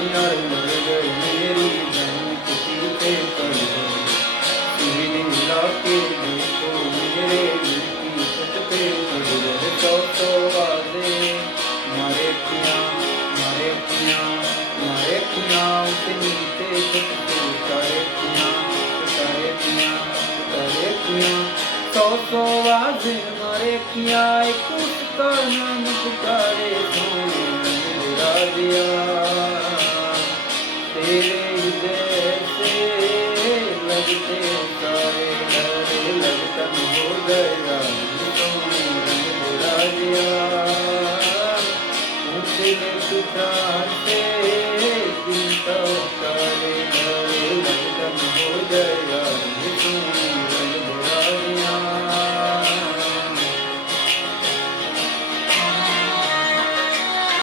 नाल मर गए मेरी जान किसी पे पड़ गई। सीढ़ी लाके देखो मेरे दिल की छत पे पड़ गए। सौ आवाज़ें मारे पिया मारे पिया मारे पिया उसे नीचे छत पे उतारे पिया उतारे पिया उतारे पिया। सौ आवाज़ें मारे पिया एक उसका नाम पुकारे सोने मेरा दिया।